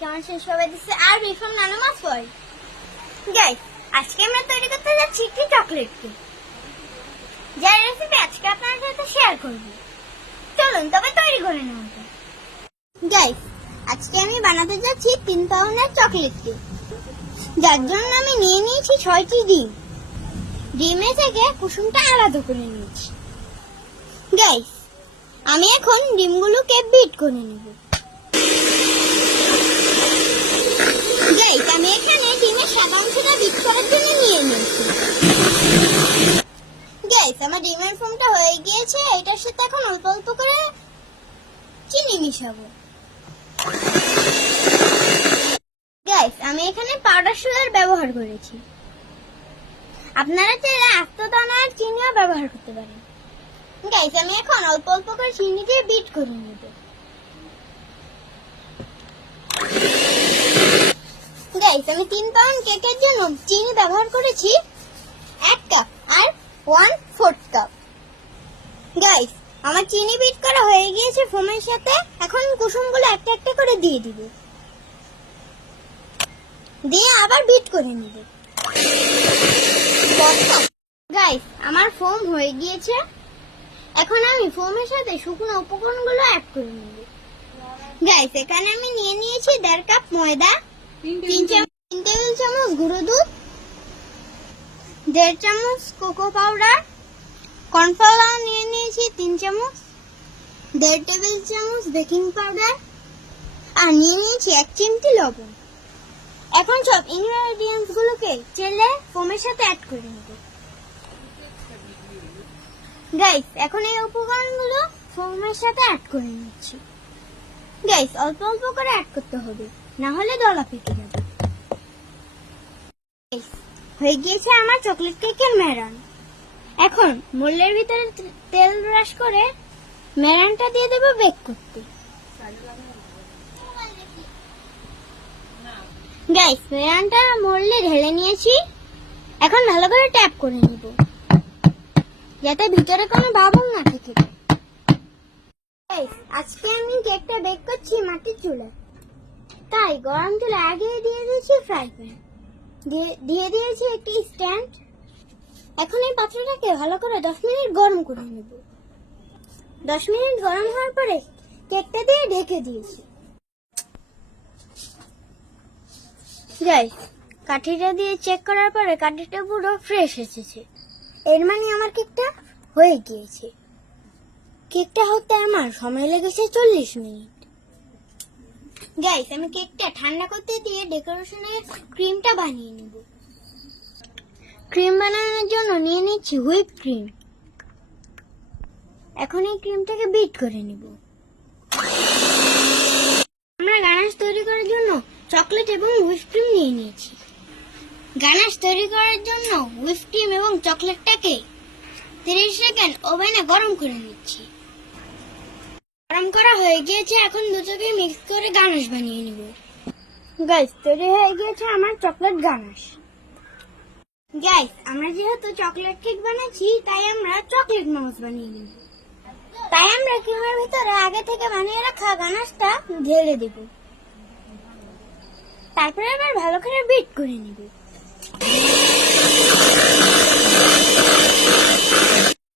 কেমন শেষ হবে দিচ্ছে আর রিফর্ম নানো মাস পড়ি। গাইস, আজকে আমরা তৈরি করতে যাচ্ছি একটি চকলেট কেক, যার রেসিপি আজকে আপনাদের সাথে শেয়ার করব। চলুন তবে তৈরি করে নেওয়া যাক। গাইস, আজকে আমি বানাতে যাচ্ছি 3 পাউন্ডের চকলেট কেক, যার জন্য আমি নিয়ে নিয়েছি 6টি ডিম। ডিমে থেকে কুসুমটা আলাদা করে নিয়েছি। গাইস, আমি এখন ডিমগুলোকে বিট করে নেব। গাইস, আমি এখানে ডিমের সাদা অংশটা বিট করার জন্য নিয়ে নিয়েছি। গাইস, আমার ডিমের ফোমটা হয়ে গিয়েছে। এটার সাথে এখন অল্প অল্প করে চিনি মিশাবো। গাইস, আমি এখানে পাউডার সুগার ব্যবহার করেছি। আপনারা চাইলে আস্ত দানার চিনিও ব্যবহার করতে পারেন। গাইস, আমি এখন অল্প অল্প করে চিনি দিয়ে বিট করে নেব। গাইস, আমি 3 পাউন্ড কেকের জন্য চিনি ব্যবহার করেছি 1 কাপ আর 1/4 কাপ। গাইস, আমার চিনি বিট করা হয়ে গিয়েছে ফোমের সাথে। এখন কুসুমগুলো একটা একটা করে দিয়ে দিব, দিয়ে আবার বিট করে নিব। গাইস, আমার ফোম হয়ে গিয়েছে। এখন আমি ফোমের সাথে শুকনো উপকরণগুলো অ্যাড করে নেব। গাইস, এখানে আমি নিয়ে নিয়েছি 1.5 কাপ ময়দা, 3 টেবিল চামচ গুঁড়ো দুধ, 1.5 চামচ কোকো পাউডার, কর্নফ্লাওয়ার নিয়ে নিয়েছি 3 চামচ, 1.5 টেবিল চামচ বেকিং পাউডার, আর নিয়ে নিয়েছি 1 চিমটি লবণ। এখন সব ইনগ্রেডিয়েন্টস গুলোকে চেলে ফোমের সাথে অ্যাড করে নেব। গাইস, এখন এই উপকরণগুলো ফোমের সাথে অ্যাড করে নিচ্ছি। গাইস, অল্প অল্প করে অ্যাড করতে হবে, না হলে দলা পেকে যাবে। গাইস, হয়ে গিয়েছে আমার চকলেট কেকের মেরান। এখন মোল্ডের ভিতরে তেল ব্রাশ করে মেরানটা দিয়ে দেব বেক করতে। গাইস, মেরানটা মোল্ডে ঢেলে নিয়েছি। এখন ভালো করে ট্যাপ করে নিব, যাতে ভিতরে কোনো বাবল না থেকে যায়। গাইস, আজকে আমি কেকটা বেক করছি মাটির চুলায়, তাই গরম চুলে আগে দিয়ে দিয়েছি ফ্রাই প্যান, দিয়ে দিয়েছি একটি স্ট্যান্ড। এখন এই পাত্রটাকে ভালো করে 10 মিনিট গরম করে নেব। 10 মিনিট গরম হওয়ার পরে কেকটা দিয়ে ঢেকে দিয়েছি। গাইস, কাঠিটা দিয়ে চেক করার পরে কাঠিটা পুরো ফ্রেশ এসেছে, এর মানে আমার কেকটা হয়ে গিয়েছে। কেকটা হতে আমার সময় লেগেছে 40 মিনিট। গাইস, আমি কেকটা ঠান্ডা করতে দিয়ে ডেকোরেশনের ক্রিমটা বানিয়ে নেব। ক্রিম বানানোর জন্য নিয়ে নিচ্ছি হুইপ ক্রিম। এখন এই ক্রিমটাকে বিট করে নেব। আমরা গানাশ তৈরি করার জন্য চকলেট এবং হুইপ ক্রিম নিয়ে নিয়েছি। গানাশ তৈরি করার জন্য হুইপ ক্রিম এবং চকলেটটাকে 30 সেকেন্ড ওভেনে গরম করে নিচ্ছি। গরম করা হয়ে গিয়েছে। এখন দুটোকে মিক্স করে গানাশ বানিয়ে নিব। গাইস, তৈরি হয়ে গিয়েছে আমার চকলেট গানাশ। গাইস, আমরা যেহেতু চকলেট কেক বানাচ্ছি, তাই আমরা চকলেট মাউস বানিয়ে নিব। তাই আমরা ক্রিমের ভিতরে আগে থেকে বানিয়ে রাখা গানাশটা ঢেলে দেব, তারপরে আবার ভালো করে বিট করে নিব।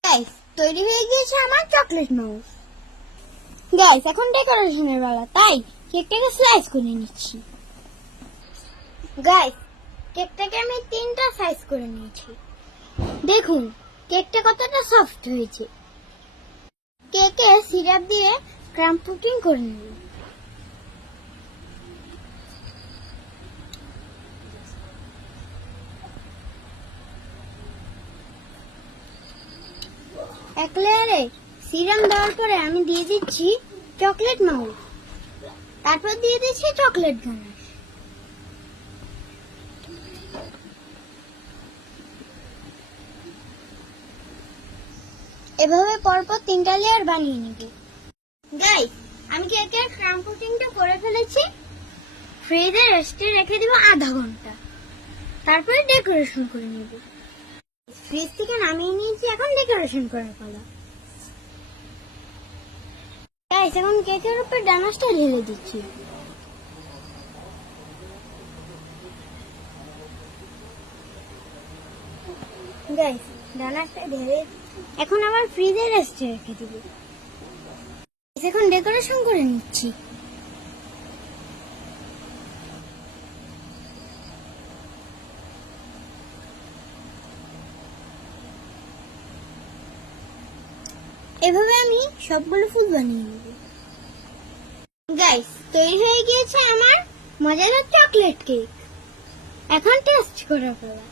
গাইস, তৈরি হয়ে গিয়েছে আমার চকলেট মাউস। গাইস, এখন ডেকোরেশনের বেলা, তাই কেকটাকে স্লাইস করে নিচ্ছি। গাইস, কেকটাকে আমি 3টা সাইজ করে নিয়েছি। দেখুন কেকটা কতটা সফট হয়েছে। কেকে সিরাপ দিয়ে ক্রাম পুডিং করে নেব। এক লেয়ারে সিরাম দেওয়ার পরে আমি দিয়ে দিচ্ছি চকলেট মাউস, তারপর দিয়ে দিচ্ছি চকলেট গানাশ। এভাবে পরপর 3টা লেয়ার বানিয়ে নিব। গাইস, আমি কেকের ক্রাম পুডিংটা করে ফেলেছি। ফ্রিজে রেস্টে রেখে দিব আধা ঘন্টা, তারপরে ডেকোরেশন করে নিব। ফ্রিজ থেকে নামিয়ে নিয়েছি, এখন ডেকোরেশন করার পালা। গাইস, এখন কেকের উপর গানাশটা ঢেলে দিচ্ছি। গাইস গানাশটা ঢেলে এখন আবার ফ্রিজে রেস্টে রেখে দিব। এখন ডেকোরেশন করে নিচ্ছি। এভাবে আমি সবগুলো ফুল বানিয়ে নেব। গাইস তৈরি হয়ে গিয়েছে আমার মজাদার চকলেট কেক। এখন টেস্ট করে ফেলা।